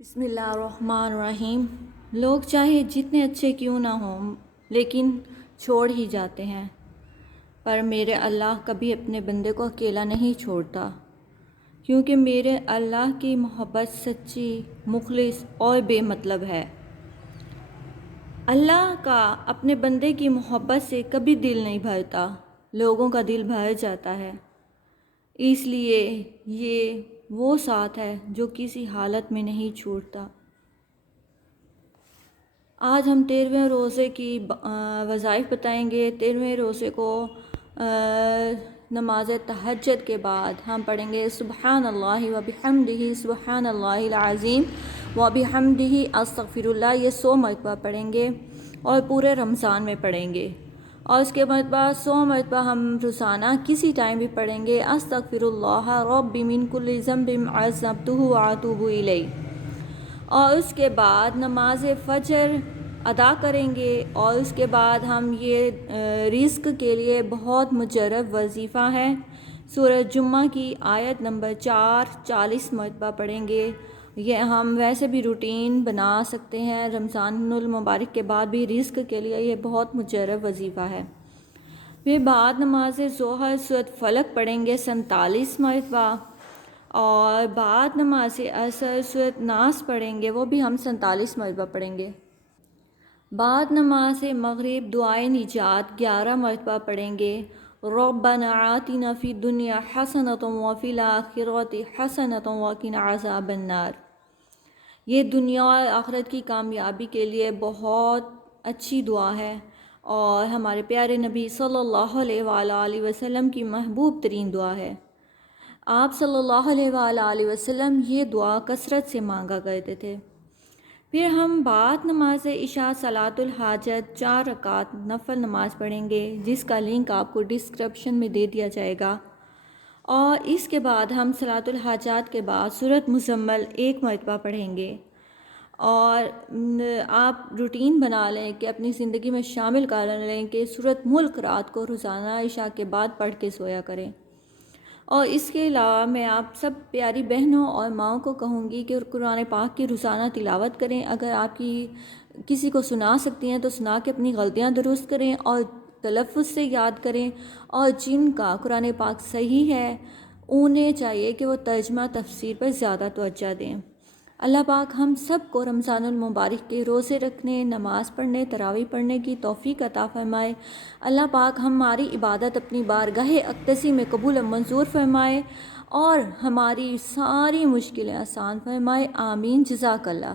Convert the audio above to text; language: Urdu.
بسم اللہ الرحمن الرحیم۔ لوگ چاہے جتنے اچھے کیوں نہ ہوں لیکن چھوڑ ہی جاتے ہیں، پر میرے اللہ کبھی اپنے بندے کو اکیلا نہیں چھوڑتا، کیونکہ میرے اللہ کی محبت سچی، مخلص اور بے مطلب ہے۔ اللہ کا اپنے بندے کی محبت سے کبھی دل نہیں بھرتا، لوگوں کا دل بھر جاتا ہے۔ اس لیے یہ وہ ساتھ ہے جو کسی حالت میں نہیں چھوٹتا۔ آج ہم 13ویں روزے کی وظائف بتائیں گے۔ 13ویں روزے کو نماز تہجد کے بعد ہم پڑھیں گے سبحان اللہ و بحمدہ، سبحان اللہ العظیم و بحمدہ استغفر اللہ، یہ 100 مرتبہ پڑھیں گے اور پورے رمضان میں پڑھیں گے۔ اور اس کے بعد 100 مرتبہ ہم روزانہ کسی ٹائم بھی پڑھیں گے استغفر اللہ ربی من کل ذنب عذبتہ واتوب الیہ۔ اور اس کے بعد نماز فجر ادا کریں گے، اور اس کے بعد ہم یہ رزق کے لیے بہت مجرب وظیفہ ہے، سورہ جمعہ کی آیت نمبر 4 40 مرتبہ پڑھیں گے۔ یہ ہم ویسے بھی روٹین بنا سکتے ہیں، رمضان المبارک کے بعد بھی رزق کے لیے یہ بہت مجرب وظیفہ ہے۔ پھر بعد نماز ظہر سورۃ فلق پڑھیں گے 47 مرتبہ، اور بعد نماز عصر سورۃ ناس پڑھیں گے، وہ بھی ہم 47 مرتبہ پڑھیں گے۔ بعد نماز مغرب دعائے نجات 11 مرتبہ پڑھیں گے، ربنا آتنا فی الدنیا حسنۃ وفی الآخرۃ حسنۃ وقنا عذاب النار۔ یہ دنیا اور آخرت کی کامیابی کے لیے بہت اچھی دعا ہے، اور ہمارے پیارے نبی صلی اللہ علیہ وآلہ وسلم کی محبوب ترین دعا ہے۔ آپ صلی اللہ علیہ وآلہ وسلم یہ دعا کثرت سے مانگا کرتے تھے۔ پھر ہم بعد نماز عشاء صلاۃ الحاجت 4 رکعت نفل نماز پڑھیں گے، جس کا لنک آپ کو ڈسکرپشن میں دے دیا جائے گا۔ اور اس کے بعد ہم صلاۃ الحاجات کے بعد سورۃ مزمل 1 مرتبہ پڑھیں گے۔ اور آپ روٹین بنا لیں کہ اپنی زندگی میں شامل کر لیں کہ سورۃ ملک رات کو روزانہ عشاء کے بعد پڑھ کے سویا کریں۔ اور اس کے علاوہ میں آپ سب پیاری بہنوں اور ماؤں کو کہوں گی کہ قرآن پاک کی روزانہ تلاوت کریں۔ اگر آپ کی کسی کو سنا سکتی ہیں تو سنا کے اپنی غلطیاں درست کریں اور تلفظ سے یاد کریں، اور جن کا قرآن پاک صحیح ہے انہیں چاہیے کہ وہ ترجمہ تفسیر پر زیادہ توجہ دیں۔ اللہ پاک ہم سب کو رمضان المبارک کے روزے رکھنے، نماز پڑھنے، تراویح پڑھنے کی توفیق عطا فرمائے۔ اللہ پاک ہماری عبادت اپنی بارگاہ اقدسی میں قبول و منظور فرمائے، اور ہماری ساری مشکلیں آسان فرمائے۔ آمین۔ جزاک اللہ۔